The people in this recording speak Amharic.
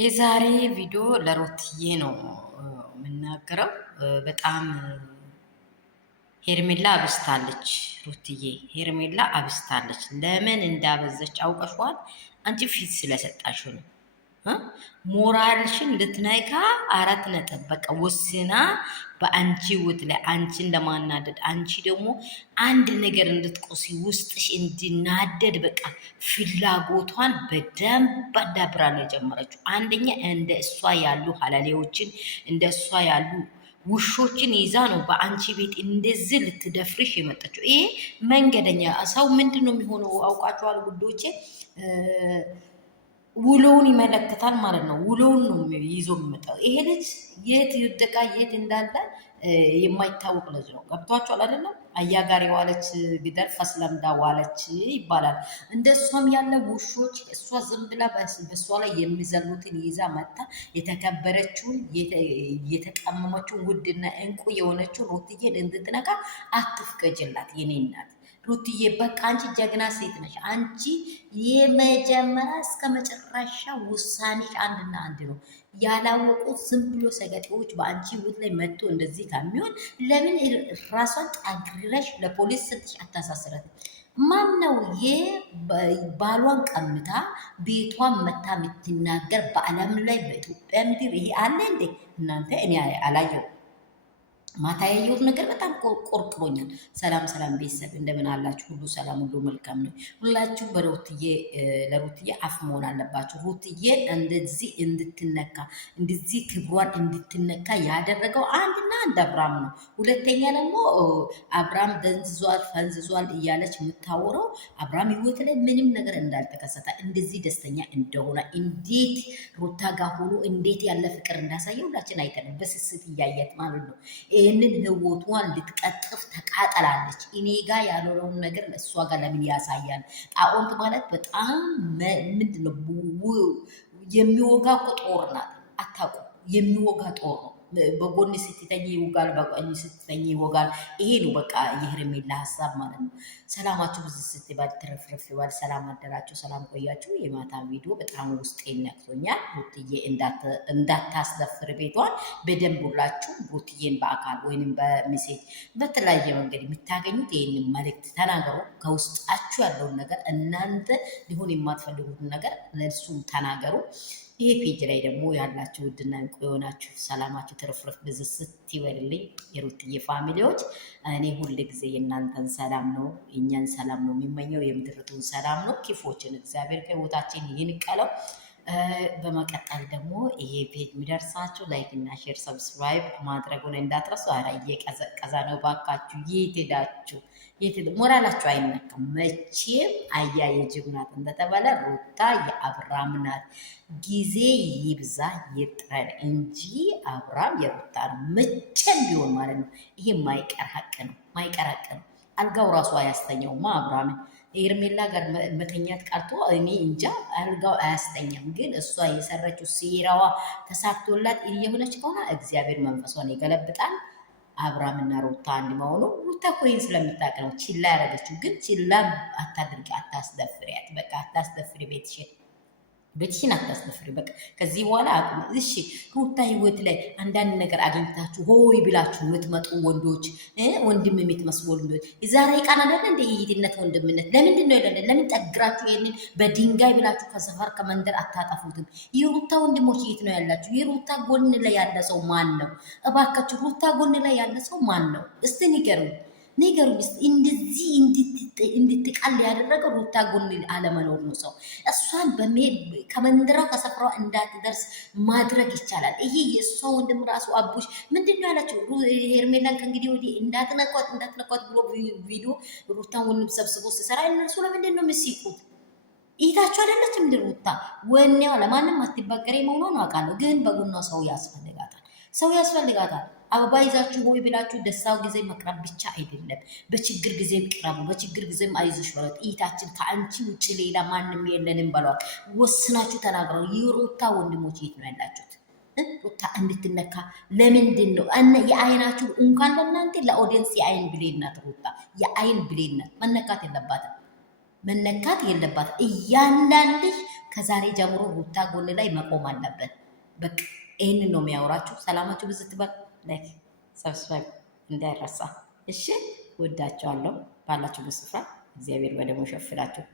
የዛሬ ቪዲዮ ለሩትዬ ነው የምናገረው። በጣም ሄርሜላ አብስታለች። ሩትዬ ሄርሜላ አብስታለች። ለምን እንዳበዘች አውቀሽዋል? አንቺ ፊት ስለሰጣሽው ነው። ሞራልሽን ልትነካ 4 ነጥብ በቃ ወስና በአንቺ ውት ላይ አንቺን ለማናደድ አንቺ ደግሞ አንድ ነገር እንድትቆሲ ውስጥሽ እንዲናደድ በቃ ፍላጎቷን በደንብ አዳብራ ነው የጀመረችው። አንደኛ እንደ እሷ ያሉ ሀላሌዎችን እንደ እሷ ያሉ ውሾችን ይዛ ነው በአንቺ ቤት እንደዚህ ልትደፍርሽ የመጣችው። ይሄ መንገደኛ ሰው ምንድን ነው የሚሆነው? አውቃችኋል ጉዶቼ? ውሎውን ይመለከታል ማለት ነው። ውሎውን ነው ይዞ የሚመጣው። ይሄ ልጅ የት ይወደቃ የት እንዳለ የማይታወቅ ልጅ ነው። ገብቷችኋል አይደለም? አያጋሪ ዋለች ግደል ፈስለምዳ ዋለች ይባላል። እንደ እሷም ያለ ውሾች እሷ ዝም ብላ በእሷ ላይ የሚዘሉትን ይዛ መታ የተከበረችውን የተቀመመችውን ውድና እንቁ የሆነችውን ሩትዬን እንድትነካ አትፍቀጅላት የኔ እናት። ሩትዬ በቃ አንቺ ጀግና ሴት ነሽ። አንቺ የመጀመሪያ እስከ መጨረሻ ውሳኔሽ አንድና አንድ ነው። ያላወቁት ዝም ብሎ ሰገጤዎች በአንቺ ውት ላይ መጥቶ እንደዚህ ከሚሆን ለምን ራሷን ጠግረሽ ለፖሊስ ስትሽ አታሳስረት? ማን ነው ባሏን ቀምታ ቤቷን መታ የምትናገር በዓለም ላይ በኢትዮጵያ ምድር ይሄ አለ እንዴ? እናንተ እኔ አላየው። ማታ ያየሁት ነገር በጣም ቆርቅሮኛል። ሰላም ሰላም ቤተሰብ እንደምን አላችሁ? ሁሉ ሰላም፣ ሁሉ መልካም ነው። ሁላችሁም ለሩትዬ አፍ መሆን አለባችሁ። ሩትዬን እንደዚህ እንድትነካ እንደዚህ ክብሯን እንድትነካ ያደረገው አንድና አንድ አብርሃም ነው። ሁለተኛ ደግሞ አብርሃም ደንዝዟል ፈንዝዟል እያለች የምታወራው አብርሃም ህይወት ላይ ምንም ነገር እንዳልተከሰተ እንደዚህ ደስተኛ እንደሆነ እንዴት ሩታ ጋር ሆኖ እንዴት ያለ ፍቅር እንዳሳየ ሁላችን አይተንም በስስት እያየት ማለት ነው። ይህንን ህይወቷን ልትቀጥፍ ተቃጠላለች። እኔ ጋር ያልሆነውን ነገር እሷ ጋር ለምን ያሳያል? ጣዖንት ማለት በጣም ምንድነው? የሚወጋ እኮ ጦር ናት። አታውቁም? የሚወጋ ጦር ነው። በጎን ስትተኝ ይወጋል፣ በቀኝ ስትተኝ ይወጋል። ይሄ ነው በቃ የሄርሜላ ሀሳብ ማለት ነው። ሰላማችሁ ብዙ ስትባል ትርፍርፍ ይባል። ሰላም አደራችሁ፣ ሰላም ቆያችሁ። የማታ ቪዲዮ በጣም ውስጤን ነክቶኛል። ሩትዬ እንዳታስደፍር ቤቷን በደንብ ሁላችሁ ሩትዬን በአካል ወይንም በሜሴጅ በተለያየ መንገድ የምታገኙት ይህንን መልእክት ተናገሩ። ከውስጣችሁ ያለውን ነገር እናንተ ሊሆን የማትፈልጉትን ነገር ለእሱም ተናገሩ። ይሄ ፔጅ ላይ ደግሞ ያላችሁ ውድና እንቁ የሆናችሁ ሰላማችሁ ትርፍርፍ ብዝስት ይበልልኝ የሩትዬ ፋሚሊዎች። እኔ ሁል ጊዜ የእናንተን ሰላም ነው የእኛን ሰላም ነው የሚመኘው፣ የምድርቱን ሰላም ነው። ክፎችን እግዚአብሔር ከህይወታችን ይንቀለው። በመቀጠል ደግሞ ይሄ ፔጅ የሚደርሳችሁ ላይክ እና ሼር ሰብስክራይብ ማድረጉን እንዳትረሱ። ኧረ እየቀዘቀዘ ነው ባካችሁ። የት ሄዳችሁ? ሞራላችሁ አይነካም መቼም። አያ የጅብ ናት እንደተባለ ሩታ የአብርሃም ናት። ጊዜ ይብዛ ይጥረን እንጂ አብርሃም የሩታ ነው መቼም ቢሆን ማለት ነው። ይሄ ማይቀር ሀቅ ነው፣ ማይቀር ሀቅ ነው። አልጋው ራሱ አያስተኛውማ አብርሃምን። ሄርሜላ ጋር መተኛት ቀርቶ እኔ እንጃ አልጋው አያስተኛም። ግን እሷ የሰረችው ሴራዋ ተሳክቶላት እየሆነች ከሆነ እግዚአብሔር መንፈሷን ይገለብጣል። አብርሃምና ሩታ አንድ መሆኑ ሩታ እኮ ይህን ስለምታውቅ ነው ችላ ያደረገችው። ግን ችላ አታድርጊ፣ አታስደፍሪያት። በቃ አታስደፍሪ ቤትሽን አታስደፍሪ። በቃ ከዚህ በኋላ አቁም። እሺ ሩታ ህይወት ላይ አንዳንድ ነገር አግኝታችሁ ሆይ ብላችሁ የምትመጡ ወንዶች፣ ወንድም የምትመስሉ ወንዶች ዛሬ ቃና አይደለ እንደ የይድነት ወንድምነት ለምንድን ነው የሌለ? ለምን ጠግራችሁ ይሄንን በድንጋይ ብላችሁ ከሰፈር ከመንደር አታጠፉትም? የሩታ ወንድሞች የት ነው ያላችሁ? የሩታ ጎን ላይ ያለ ሰው ማን ነው? እባካችሁ ሩታ ጎን ላይ ያለ ሰው ማን ነው? እስቲ ንገሩኝ። እንደዚህ እንድትቃል ያደረገው ሩታ ጎን አለመኖር ነው። ሰው እሷን ከመንደሯ ከሰፍሯ እንዳትደርስ ማድረግ ይቻላል። ይሄ የእሷ ወንድም ራሱ አቡሽ ምንድን ነው ያላቸው? ሄርሜላን ከእንግዲህ ወዲህ እንዳትነኳት ብሎ ቪዲዮ ሩታን ወንድም ሰብስቦ ሲሰራ እነርሱ ለምንድን ነው የሚስቁት? ይታችሁ አይደለች ምንድን ሩታ ወኔዋ ለማንም አትበገሬ መሆኗን አውቃለሁ። ግን በጎኗ ሰው ያስፈልጋታል። አበባ ይዛችሁ ሆይ ብላችሁ ደስታው ጊዜ መቅረብ ብቻ አይደለም፣ በችግር ጊዜም ቅረቡ። በችግር ጊዜም አይዞሽ በሏት። እህታችን ከአንቺ ውጭ ሌላ ማንም የለንም በሏት። ወስናችሁ ተናግረው። የሩታ ወንድሞች የት ነው ያላችሁት? ሩታ እንድትነካ ለምንድን ነው? የአይናችሁ እንኳን ለእናንተ ለኦዲየንስ የአይን ብሌን ናት ሩታ። የአይን ብሌን ናት። መነካት የለባትም። እያንዳንድሽ ከዛሬ ጀምሮ ሩታ ጎን ላይ መቆም አለብን። በቃ ይህንን ነው የሚያወራችሁ። ሰላማችሁ ብዝት በል። ላይክ ሰብስክራይብ እንዳይረሳ። እሺ፣ ወዳችኋለሁ። ባላችሁ በስፍራ እግዚአብሔር በደሙ ሸፍናችሁ